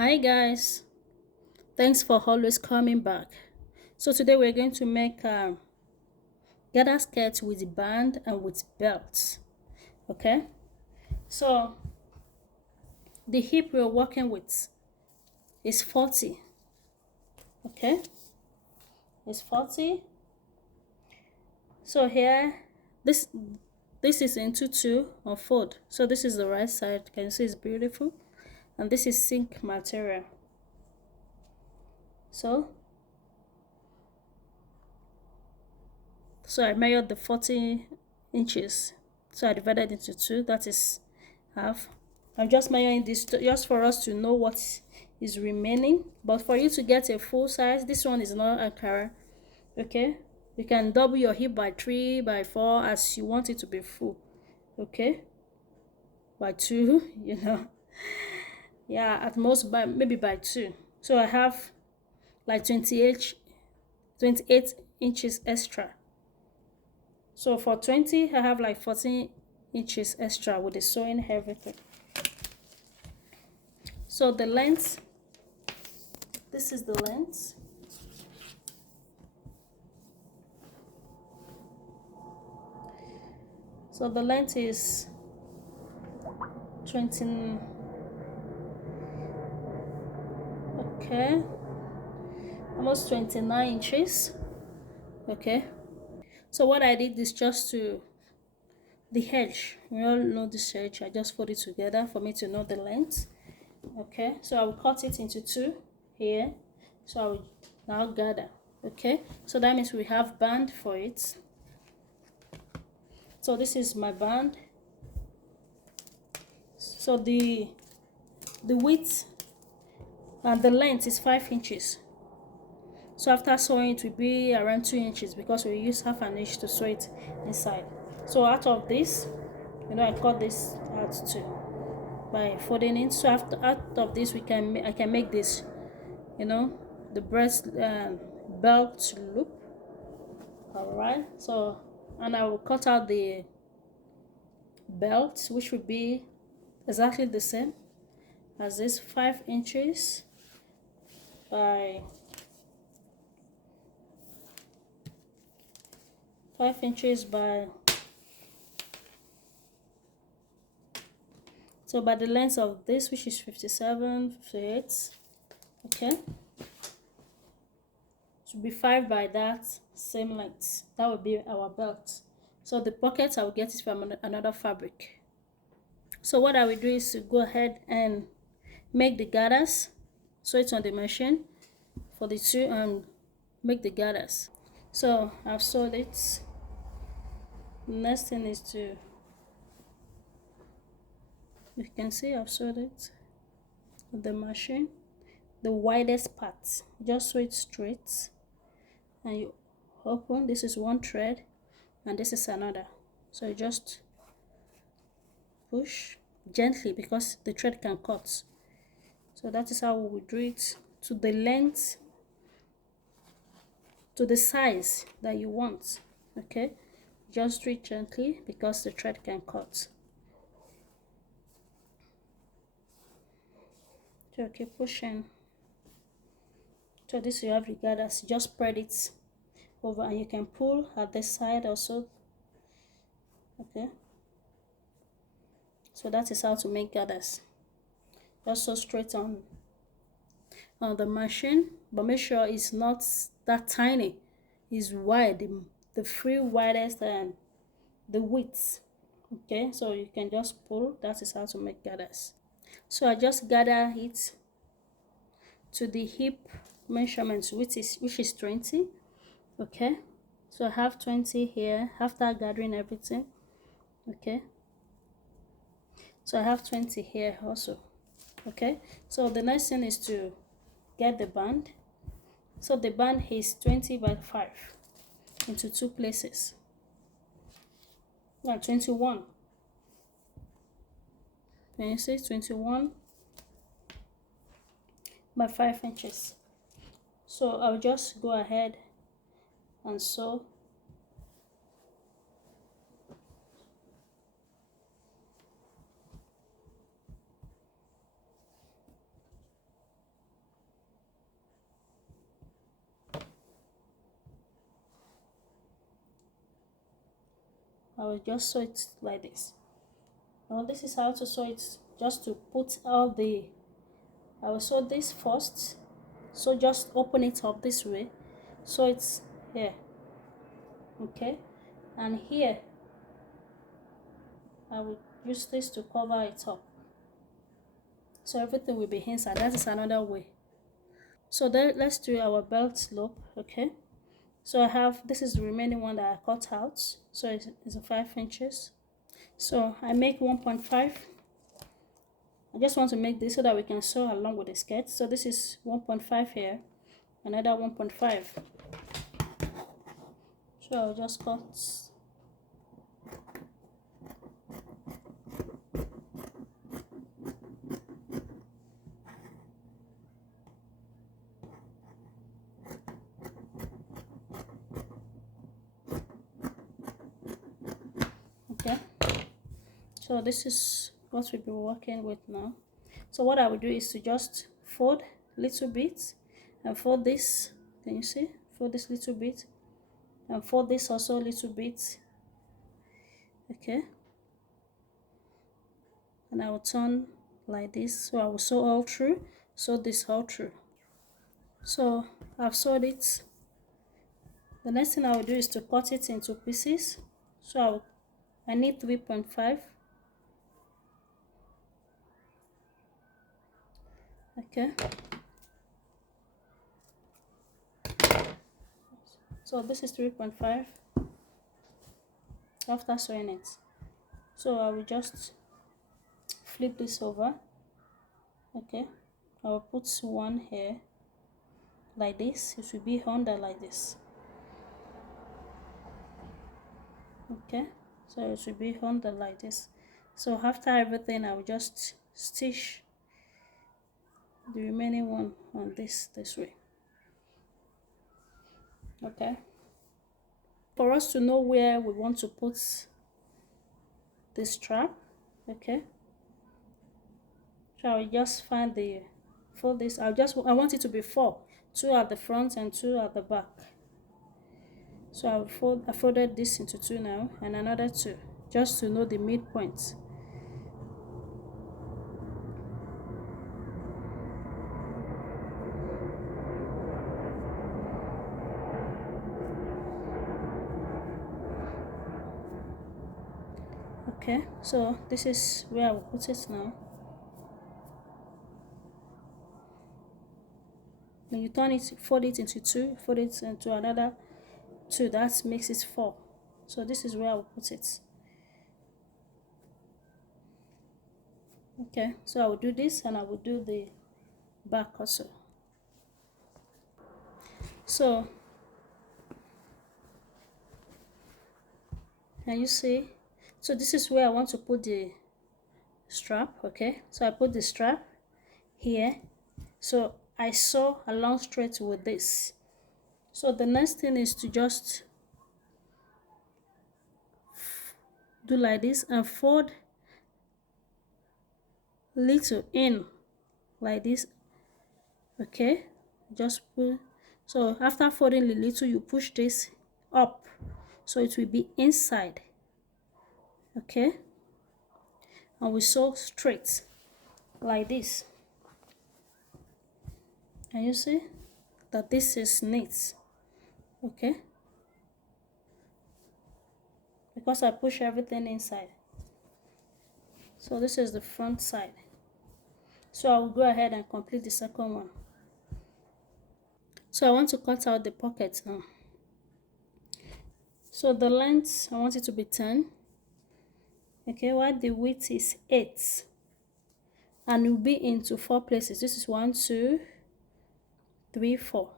Hi guys, thanks for always coming back. So today we're going to make gather skirts with band and with belts. Okay, so the hip we're working with is 40. Okay, it's 40. So here, this is into two on fold. So this is the right side. Can you see it's beautiful? And this is silk material. So I measured the 40 inches. So I divided into two. That is half. I'm just measuring this just for us to know what is remaining. But for you to get a full size, this one is not Ankara. Okay, you can double your hip by 3 by 4 as you want it to be full. Okay, by 2, yeah, at most by maybe by 2. So I have like 28 inches extra. So for 20, I have like 14 inches extra with the sewing everything. So the length, this is the length. So the length is 20, okay, almost 29 inches. Okay, so what I did is just to the edge, we all know this edge, I just put it together for me to know the length. Okay, so I will cut it into two here. So I will now gather. Okay, so that means we have band for it. So this is my band. So the width and the length is 5 inches. So after sewing it will be around 2 inches because we use half an inch to sew it inside. So out of this, I cut this out too by folding it. So after out of this I can make this, the breast belt loop. All right, so and I will cut out the belt, which will be exactly the same as this, 5 inches by 5 inches by, so by the length of this, which is 57, 58. Okay, should be 5 by that same length. That will be our belt. So the pockets I will get it from another fabric. So what I will do is to go ahead and make the gathers, sew it on the machine for the two and make the gathers. So I've sewed it. The next thing is to, you can see I've sewed it with the machine. The widest part, just sew it straight and you open. This is one thread and this is another. So you just push gently because the thread can cut. So that is how we will do it to the length, to the size that you want. Okay, just do it gently because the thread can cut. So keep pushing. So this you have the gathers, just spread it over and you can pull at this side also. Okay, so that is how to make gathers. Just so straight on the machine, but make sure it's not that tiny. It's wide, the free widest and the width. Okay, so you can just pull. That is how to make gathers. So I just gather it to the hip measurements, which is 20. Okay, so I have 20 here after gathering everything. Okay, so I have 20 here also. Okay, so the next thing is to get the band. So the band is 20 by 5 into two places. Now 21. Can you see 21 by 5 inches? So I'll just go ahead and sew. I will just sew it like this. Now this is how to sew it, just to put all the, I will sew this first, so just open it up this way, so it's here, okay, and here I will use this to cover it up, so everything will be inside. That is another way. So then let's do our belt loop, okay. So I have, this is the remaining one that I cut out, so it's a 5 inches. So I make 1.5. I just want to make this so that we can sew along with the skirt. So this is 1.5 here, another 1.5. So I'll just cut. Okay. So this is what we'll be working with now. So what I will do is to just fold little bit and fold this. Can you see? Fold this little bit and fold this also a little bit. Okay. And I will turn like this. So I will sew all through. Sew this all through. So I've sewed it. The next thing I will do is to cut it into pieces. So I need 3.5. Okay. So this is 3.5 after sewing it. So I will just flip this over. Okay. I will put one here like this. It will be under like this. Okay. So it will be under like this. So after everything, I will just stitch the remaining one on this way. Okay. For us to know where we want to put this strap, okay, so I will just find the, for this I want it to be 4, 2 at the front and 2 at the back. So I folded this into 2 now and another 2, just to know the midpoint. Okay, so this is where I will put it now. When you turn it, fold it into 2, fold it into another 2, that makes it 4. So this is where I will put it. Okay, so I will do this and I will do the back also. So can you see? So this is where I want to put the strap. Okay, so I put the strap here, so I sew along straight with this. So the next thing is to just do like this and fold little in like this. Okay, just pull. So after folding the little, you push this up so it will be inside. Okay, and we sew straight like this. And you see that this is neat. Okay, because I push everything inside. So this is the front side. So I will go ahead and complete the second one. So I want to cut out the pocket now. So the length, I want it to be 10. Okay, while the width is 8. And it will be into 4 places. This is 1, 2, 3, 4.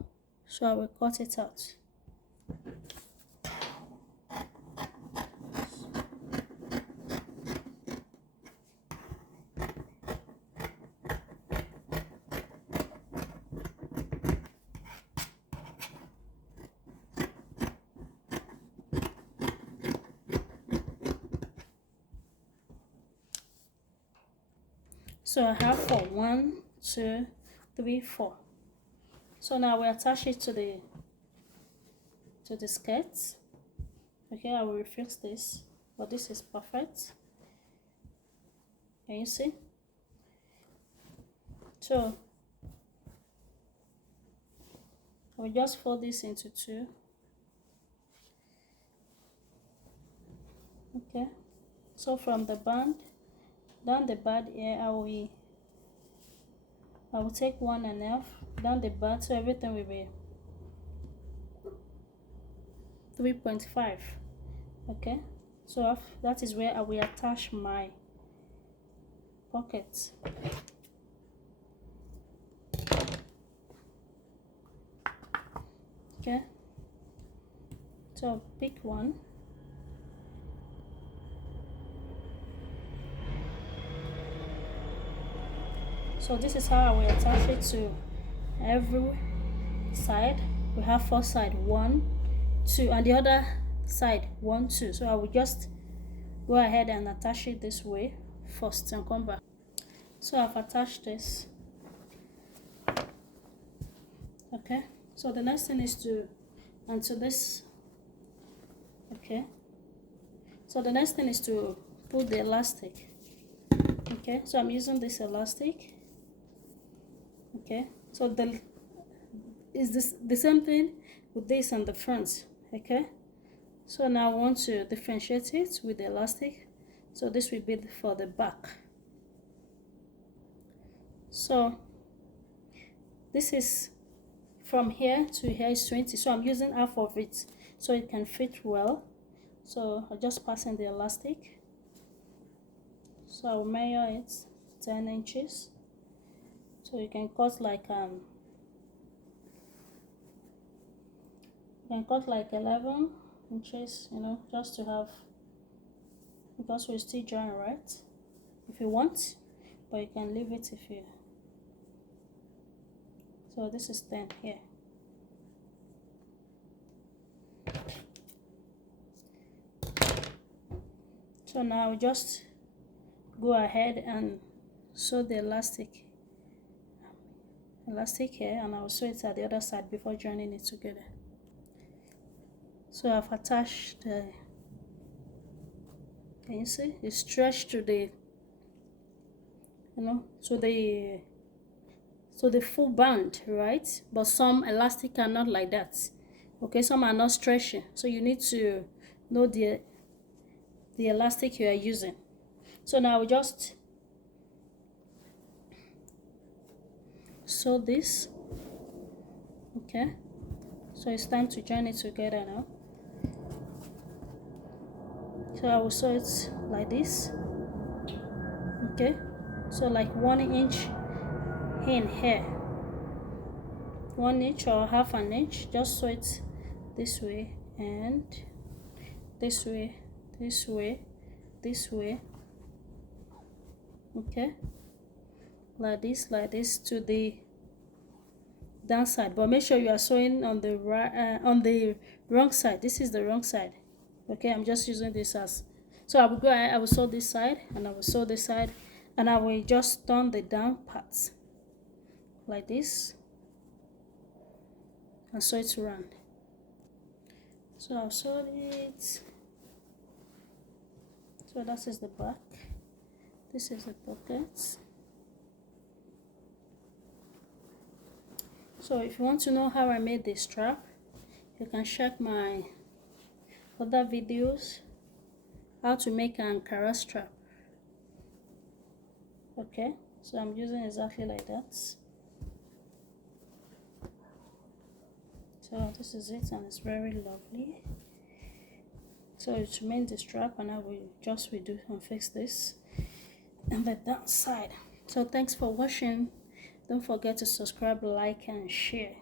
So I will cut it out. So I have 4. 1, 2, 3, 4. So now we attach it to the skirt. Okay, I will refix this but this is perfect. Can you see? So I will just fold this into two. Okay, so from the band down the band here, I will take 1.5 down the band, so everything will be 3.5. Okay, so that is where I will attach my pockets. Okay, so pick one. So this is how I will attach it to every side. We have 4 sides, 1, 2, and the other side 1, 2. So I will just go ahead and attach it this way first and come back. So I've attached this. Okay, so the next thing is to onto this. Okay, so the next thing is to put the elastic. Okay, so I'm using this elastic. Okay, so the same thing with this on the front. Okay, so now I want to differentiate it with the elastic, so this will be for the back. So this is from here to here is 20, so I'm using half of it so it can fit well. So I just pass in the elastic, so I will measure it 10 inches. So you can cut like 11 inches, you know, just to have, because we're still drawing, right? If you want, but you can leave it if you. So this is 10 here. So now just go ahead and sew the elastic here, and I'll sew it at the other side before joining it together. So I've attached the, can you see? It's stretched to the, you know, to the full band, right? But some elastic are not like that. Okay, some are not stretching, so you need to know the elastic you are using. So now we just sew this. Okay, so it's time to join it together now. So I will sew it like this. Okay, so like 1 inch in here, 1 inch or half an inch. Just sew it this way and this way, this way, this way. Okay, like this to the downside, but make sure you are sewing on the right, on the wrong side. This is the wrong side. Okay, I'm just using this as, so I will go ahead, I will sew this side and I will sew this side, and I will just turn the down parts like this and sew it around. So I'll sew it. So that is the back, this is the pockets. So if you want to know how I made this strap, you can check my other videos, how to make an Ankara strap. Okay, so I'm using exactly like that. So this is it, and it's very lovely. So to make the strap, and I will just redo and fix this and the downside. So thanks for watching. Don't forget to subscribe, like and share.